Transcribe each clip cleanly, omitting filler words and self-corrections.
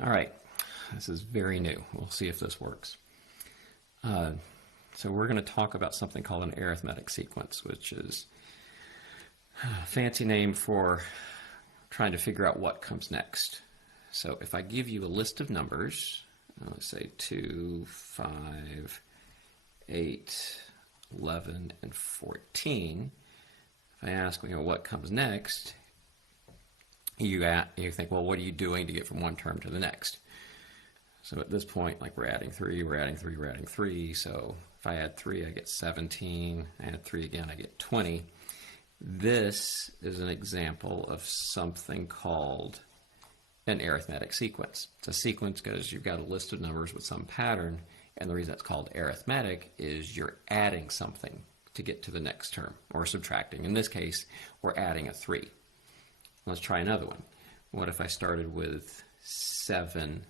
All right, this is very new. We'll see if this works. So we're going to talk about something called an arithmetic sequence, which is a fancy name for trying to figure out what comes next. So if I give you a list of numbers, let's say 2, 5, 8, 11, and 14, if I ask what comes next, you think, well, what are you doing to get from one term to the next? So at this point, like we're adding 3, we're adding 3, we're adding 3. So if I add 3, I get 17. I add 3 again, I get 20. This is an example of something called an arithmetic sequence. It's a sequence because you've got a list of numbers with some pattern, and the reason it's called arithmetic is you're adding something to get to the next term, or subtracting. In this case, we're adding a 3. Let's try another one. What if I started with 7,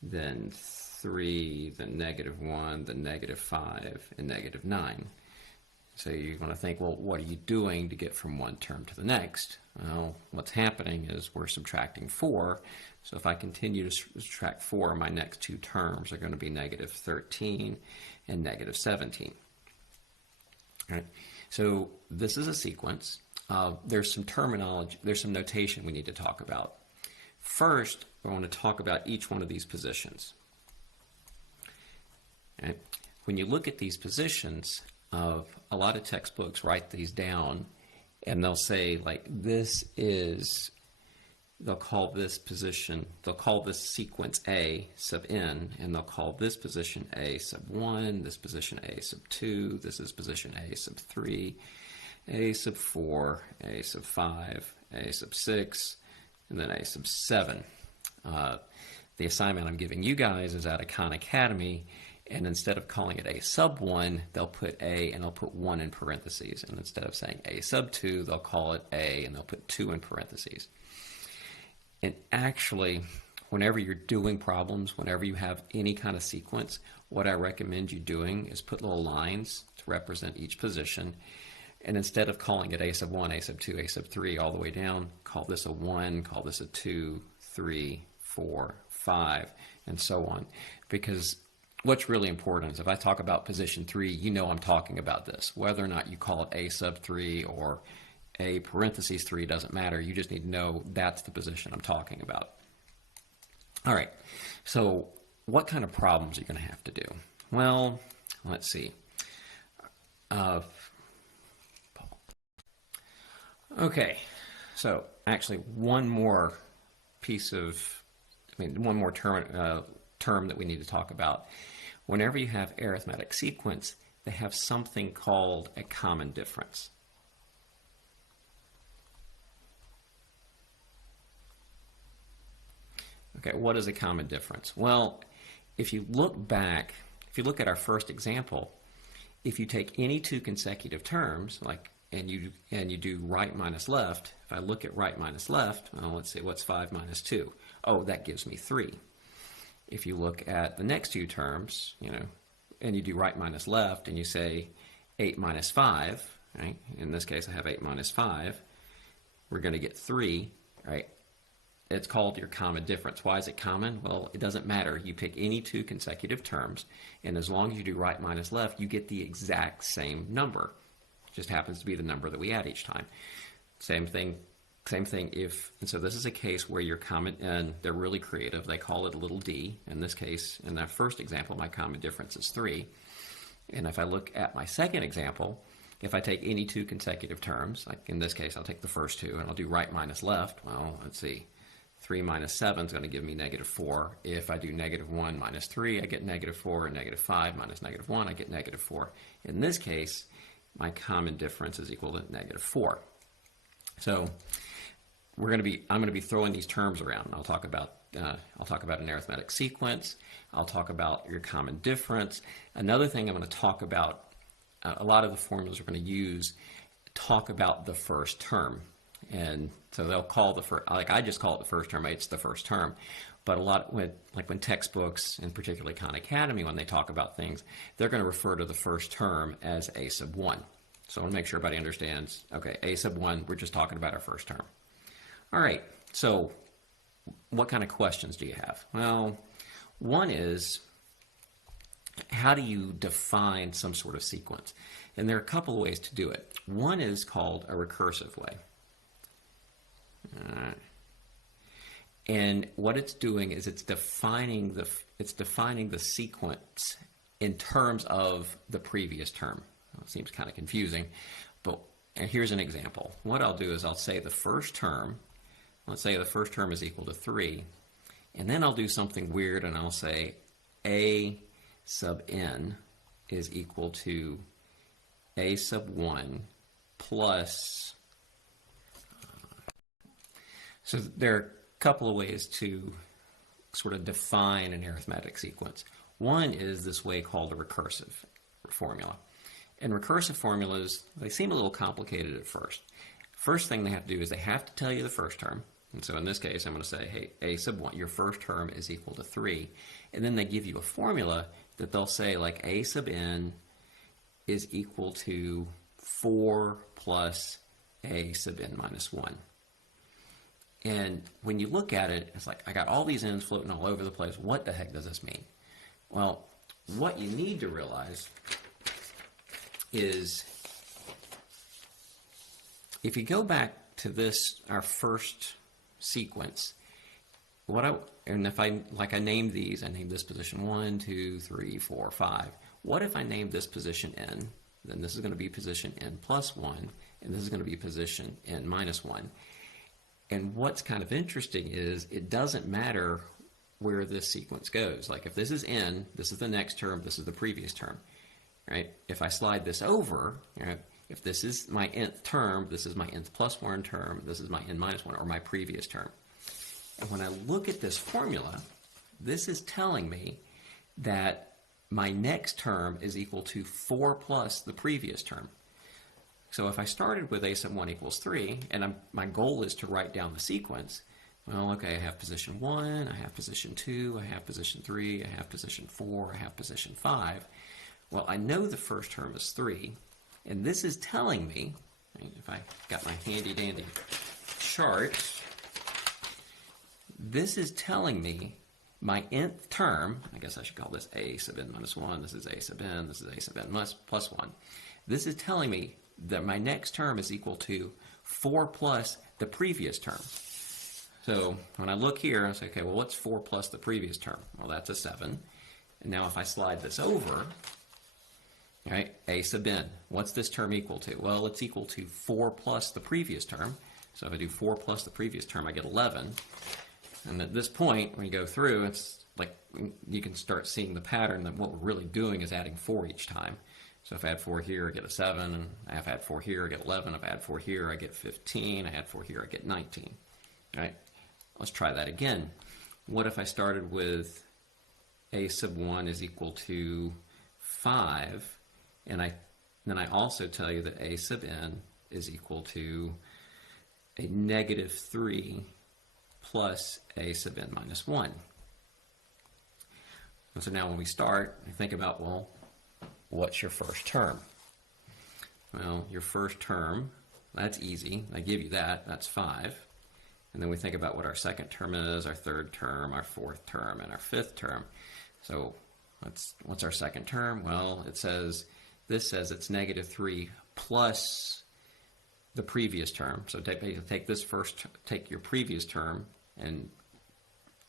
then 3, then -1, then -5, and -9? So you're going to think, well, what are you doing to get from one term to the next? Well, what's happening is we're subtracting 4. So if I continue to subtract 4, my next two terms are going to be -13 and -17. All right. So this is a sequence. There's some terminology, there's some notation we need to talk about. First, I want to talk about each one of these positions. Okay. When you look at these positions, a lot of textbooks write these down, and they'll say, like, they'll call this position, they'll call this sequence A sub n, and they'll call this position A sub 1, this position A sub 2, this is position A sub 3, A sub 4, A sub 5, A sub 6, and then A sub 7. The assignment I'm giving you guys is out of Khan Academy, and instead of calling it A sub 1, they'll put A and they'll put 1 in parentheses. And instead of saying A sub 2, they'll call it A and they'll put 2 in parentheses. And actually, whenever you're doing problems, whenever you have any kind of sequence, what I recommend you doing is put little lines to represent each position. And instead of calling it A sub 1, A sub 2, A sub 3 all the way down, call this a 1, call this a 2, 3, 4, 5, and so on. Because what's really important is if I talk about position 3, you know I'm talking about this. Whether or not you call it A sub 3 or A parentheses 3 doesn't matter. You just need to know that's the position I'm talking about. All right, so what kind of problems are you going to have to do? Well, let's see. Okay, so actually one more one more term that we need to talk about. Whenever you have arithmetic sequence, they have something called a common difference. Okay, what is a common difference? Well, if you look back, if you look at our first example, if you take any two consecutive terms, and you do right minus left, if I look at right minus left, well, let's see, what's 5 minus 2? Oh, that gives me 3. If you look at the next two terms, and you do right minus left, and you say 8 minus 5, right? In this case, I have 8 minus 5. We're going to get 3, right? It's called your common difference. Why is it common? Well, it doesn't matter. You pick any two consecutive terms, and as long as you do right minus left, you get the exact same number. It just happens to be the number that we add each time. Same thing if, and so this is a case where your common, and they're really creative, they call it a little d. In this case, in that first example, my common difference is 3. And if I look at my second example, if I take any two consecutive terms, like in this case, I'll take the first two, and I'll do right minus left. Well, let's see. 3 minus 7 is going to give me -4. If I do -1 minus 3, I get -4, and -5 minus -1, I get -4. In this case, my common difference is equal to -4. So I'm going to be throwing these terms around. I'll talk about an arithmetic sequence. I'll talk about your common difference. Another thing I'm going to talk about, a lot of the formulas we're going to use talk about the first term. And so they'll call the first, like I just call it the first term, it's the first term. But when textbooks, and particularly Khan Academy, when they talk about things, they're going to refer to the first term as A sub 1. So I want to make sure everybody understands, okay, A sub 1, we're just talking about our first term. All right, so what kind of questions do you have? Well, one is, how do you define some sort of sequence? And there are a couple of ways to do it. One is called a recursive way. And what it's doing is it's defining the sequence in terms of the previous term. Well, it seems kind of confusing, but and here's an example. What I'll do is I'll say the first term, let's say the first term is equal to 3, and then I'll do something weird and I'll say a sub n is equal to a sub 1 plus. So there are a couple of ways to sort of define an arithmetic sequence. One is this way called a recursive formula. And recursive formulas, they seem a little complicated at first. First thing they have to do is they have to tell you the first term. And so in this case, I'm going to say, hey, a sub 1, your first term is equal to 3. And then they give you a formula that they'll say, like, a sub n is equal to 4 plus a sub n minus 1. And when you look at it, it's like, I got all these n's floating all over the place. What the heck does this mean? Well, what you need to realize is, if you go back to this, our first sequence, if I named these, I named this position 1, 2, 3, 4, 5. What if I named this position n? Then this is going to be position n plus 1, and this is going to be position n minus 1. And what's kind of interesting is it doesn't matter where this sequence goes. Like if this is n, this is the next term, this is the previous term, right? If I slide this over, right, if this is my nth term, this is my nth plus 1 term, this is my n minus 1, or my previous term. And when I look at this formula, this is telling me that my next term is equal to 4 plus the previous term. So if I started with a sub 1 equals 3, and my goal is to write down the sequence, well, okay, I have position 1, I have position 2, I have position 3, I have position 4, I have position 5. Well, I know the first term is 3, and this is telling me, if I got my handy-dandy chart, this is telling me my nth term, I guess I should call this a sub n minus 1, this is a sub n, this is a sub n plus 1. This is telling me that my next term is equal to 4 plus the previous term. So when I look here, I say, okay, well, what's 4 plus the previous term? Well, that's a 7. And now if I slide this over, right, a sub n, what's this term equal to? Well, it's equal to 4 plus the previous term. So if I do 4 plus the previous term, I get 11. And at this point, when you go through, it's like you can start seeing the pattern that what we're really doing is adding 4 each time. So if I add 4 here, I get a 7, and if I add 4 here, I get 11. If I add 4 here, I get 15. I add 4 here, I get 19. All right, let's try that again. What if I started with a sub 1 is equal to 5, and then I also tell you that a sub n is equal to a negative 3 plus a sub n minus 1. And so now when we start, I think about, well, what's your first term? Well, your first term, that's easy. I give you that. That's 5. And then we think about what our second term is, our third term, our fourth term, and our fifth term. So what's our second term? Well, this says it's negative 3 plus the previous term. So take your previous term and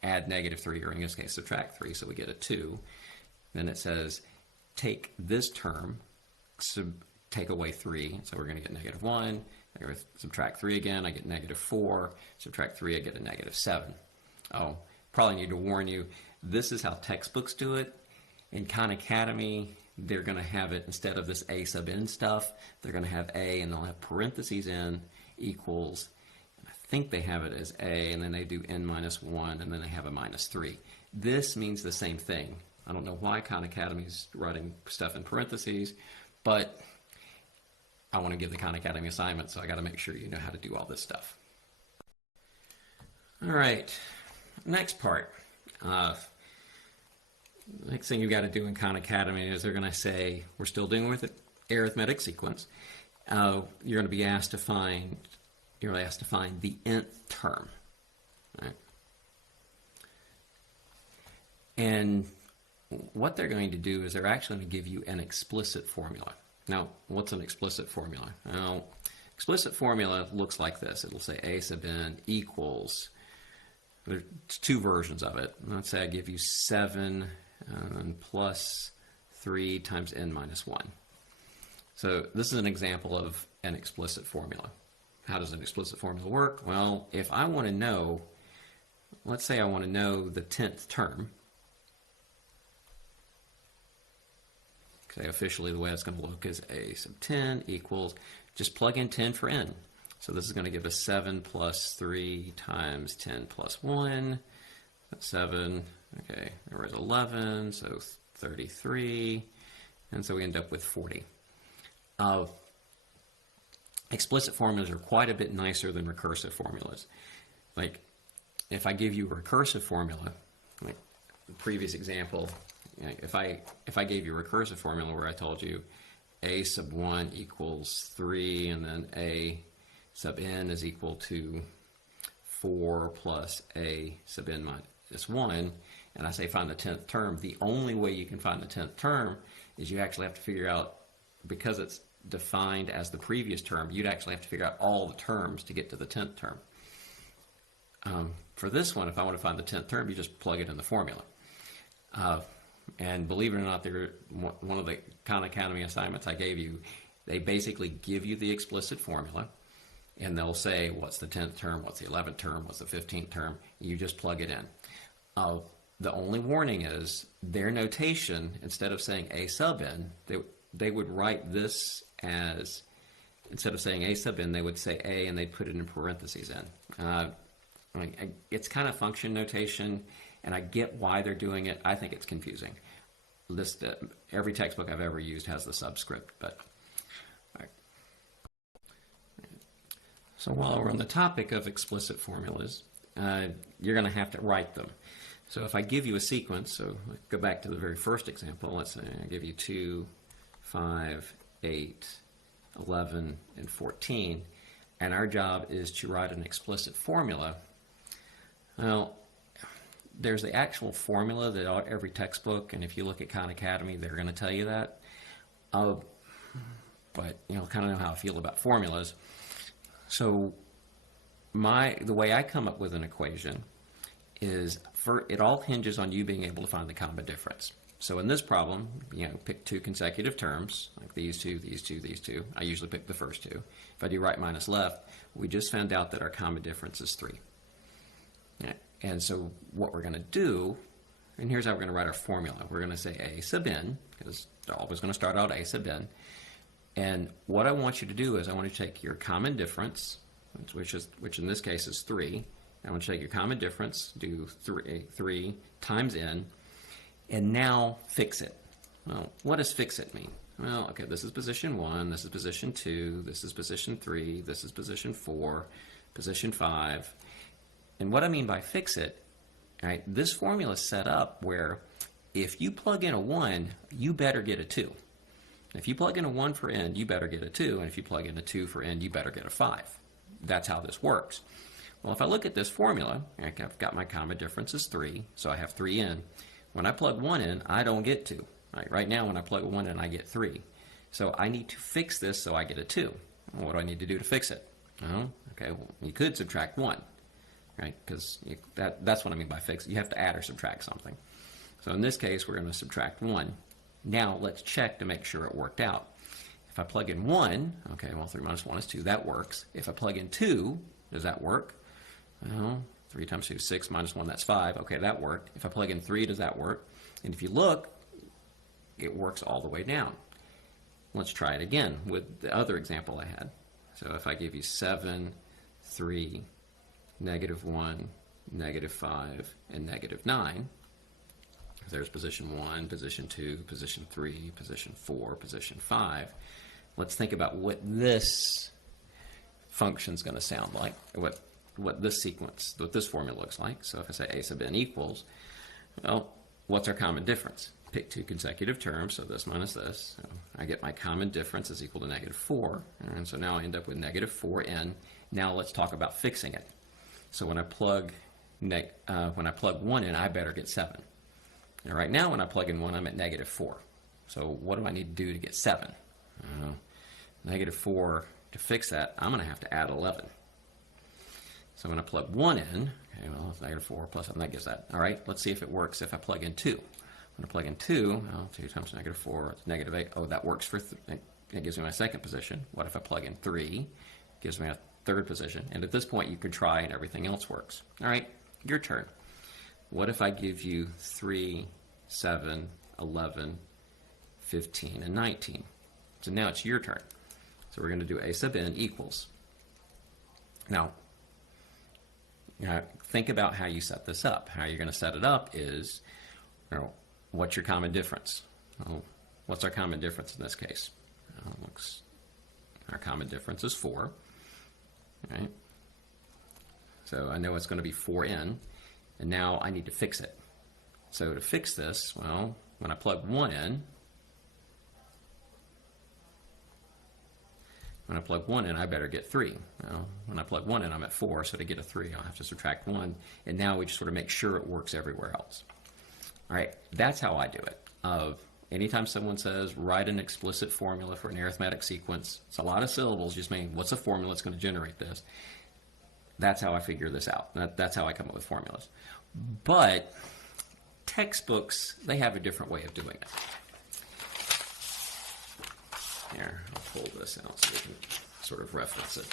add negative 3, or in this case, subtract 3, so we get a 2. Then it says take this term, take away 3, so we're going to get negative 1. Subtract 3 again, I get negative 4. Subtract 3, I get a negative 7. Oh, probably need to warn you, this is how textbooks do it. In Khan Academy, they're going to have it, instead of this a sub n stuff, they're going to have a, and they'll have parentheses in equals, and I think they have it as a, and then they do n minus 1, and then they have a minus 3. This means the same thing. I don't know why Khan Academy is writing stuff in parentheses, but I want to give the Khan Academy assignment, so I got to make sure you know how to do all this stuff. All right, next part. Next thing you got to do in Khan Academy is they're going to say, we're still dealing with it, arithmetic sequence. You're going to be asked to find the nth term. Right? And what they're going to do is they're actually going to give you an explicit formula. Now, what's an explicit formula? Well, explicit formula looks like this. It'll say a sub n equals, there's two versions of it. Let's say I give you 7 plus 3 times n minus 1. So this is an example of an explicit formula. How does an explicit formula work? Well, if I want to know, let's say I want to know the 10th term. Okay, officially the way it's going to look is a sub 10 equals, just plug in 10 for n. So this is going to give us 7 plus 3 times 10 plus 1. That's 7. Okay, there was 11, so 33. And so we end up with 40. Explicit formulas are quite a bit nicer than recursive formulas. Like, if I give you a recursive formula, like the previous example, you know, if I gave you a recursive formula where I told you a sub 1 equals 3, and then a sub n is equal to 4 plus a sub n minus 1, and I say find the 10th term, the only way you can find the 10th term is you actually have to figure out, because it's defined as the previous term, you'd actually have to figure out all the terms to get to the 10th term. For this one, if I want to find the 10th term, you just plug it in the formula. And believe it or not, one of the Khan Academy assignments I gave you, they basically give you the explicit formula, and they'll say what's the 10th term, what's the 11th term, what's the 15th term. You just plug it in. The only warning is their notation, instead of saying a sub n, they would write this as, instead of saying a sub n, they would say a, and they'd put it in parentheses in. It's kind of function notation, and I get why they're doing it. I think it's confusing. Every textbook I've ever used has the subscript, but all right. So while we're on the topic of explicit formulas, you're going to have to write them. So if I give you a sequence, so let's go back to the very first example. Let's say I give you 2, 5, 8, 11, and 14, and our job is to write an explicit formula. Well, there's the actual formula that every textbook, and if you look at Khan Academy, they're going to tell you that. But you know, kind of know how I feel about formulas. So the way I come up with an equation is, it all hinges on you being able to find the common difference. So in this problem, you know, pick two consecutive terms, like these two, these two, these two. I usually pick the first two. If I do right minus left, we just found out that our common difference is 3. Yeah. And so what we're going to do, and here's how we're going to write our formula. We're going to say a sub n, because they're always going to start out a sub n. And what I want you to do is I want you to take your common difference, which in this case is 3. I want you to take your common difference, do 3 times n, and now fix it. Well, what does fix it mean? Well, okay, this is position 1, this is position 2, this is position 3, this is position 4, position 5. And what I mean by fix it, right, this formula is set up where if you plug in a 1, you better get a 2. If you plug in a 1 for n, you better get a 2, and if you plug in a 2 for n, you better get a 5. That's how this works. Well, if I look at this formula, I've got my common difference is 3, so I have 3n. When I plug 1 in, I don't get 2. Right now, when I plug 1 in, I get 3. So I need to fix this so I get a 2. Well, what do I need to do to fix it? Okay, well, you could subtract 1, right? Because that's what I mean by fix. You have to add or subtract something. So in this case, we're going to subtract 1. Now let's check to make sure it worked out. If I plug in 1, okay, well, 3 minus 1 is 2. That works. If I plug in 2, does that work? Well, 3 times 2 is 6, minus 1, that's 5. Okay, that worked. If I plug in 3, does that work? And if you look, it works all the way down. Let's try it again with the other example I had. So if I give you 7, 3, -1, -5, and -9, there's position 1, position 2, position 3, position 4, position 5. Let's think about what this function's going to sound like, what this sequence, what this formula looks like. So if I say a sub n equals, well, what's our common difference? Pick two consecutive terms, so this minus this. So I get my common difference is equal to -4, and so now I end up with -4n. Now let's talk about fixing it. So when I plug 1 in, I better get 7. And right now when I plug in 1, I'm at negative 4. So what do I need to do to get 7? Negative 4, to fix that, I'm going to have to add 11. So I'm going to plug 1 in. Okay, well, it's negative 4 plus 7, that gives that. All right, let's see if it works if I plug in 2. I'm going to plug in 2. Well, 2 times negative 4, it's negative 8. Oh, that works for, it gives me my second position. What if I plug in 3? It gives me a third position. And at this point, you can try and everything else works. All right, your turn. What if I give you 3, 7, 11, 15, and 19? So now it's your turn. So we're going to do a sub n equals. Now, think about how you set this up. How you're going to set it up is, what's your common difference? Well, what's our common difference in this case? Our common difference is 4. Right? So I know it's going to be 4n, and now I need to fix it. So to fix this, well, when I plug 1 in, I better get 3. Well, when I plug 1 in, I'm at 4, so to get a 3, I'll have to subtract 1, and now we just sort of make sure it works everywhere else. All right, that's how I do it. Anytime someone says, write an explicit formula for an arithmetic sequence, it's a lot of syllables, just mean, what's a formula that's going to generate this? That's how I figure this out. That's how I come up with formulas. But textbooks, they have a different way of doing it. Here, I'll pull this out so we can sort of reference it.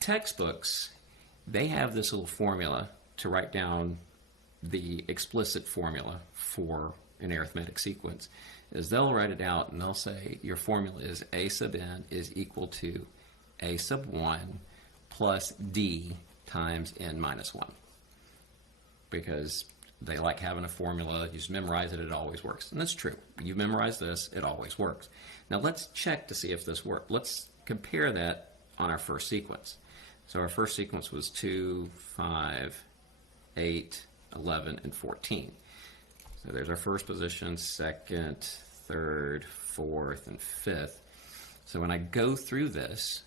Textbooks, they have this little formula to write down the explicit formula for an arithmetic sequence. Is they'll write it out and they'll say your formula is a sub n is equal to a sub 1 plus d times n minus 1. Because they like having a formula, you just memorize it, it always works. And that's true. You memorize this, it always works. Now let's check to see if this worked. Let's compare that on our first sequence. So our first sequence was 2, 5, 8, 11, and 14. So there's our first position, second, third, fourth, and fifth. So when I go through this,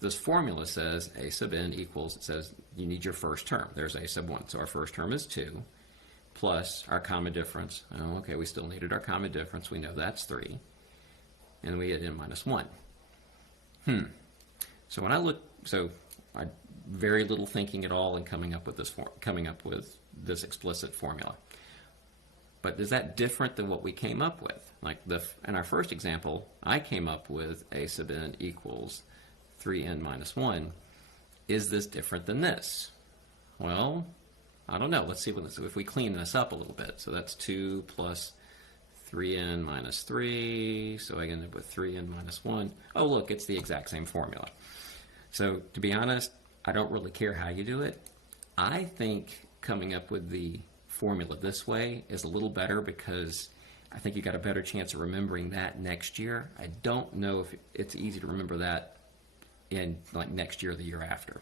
this formula says a sub n equals, it says you need your first term. There's a sub 1. So our first term is 2 plus our common difference. Oh, okay, we still needed our common difference. We know that's 3. And we get n minus 1. So when I look, I very little thinking at all in coming up with this explicit formula. But is that different than what we came up with? Like in our first example, I came up with a sub n equals 3n minus 1. Is this different than this? Well, I don't know. Let's see if we clean this up a little bit. So that's 2 plus 3n minus 3. So I end up with 3n minus 1. Oh, look, it's the exact same formula. So to be honest, I don't really care how you do it. I think coming up with the formula this way is a little better because I think you got a better chance of remembering that next year. I don't know if it's easy to remember that in like next year or the year after.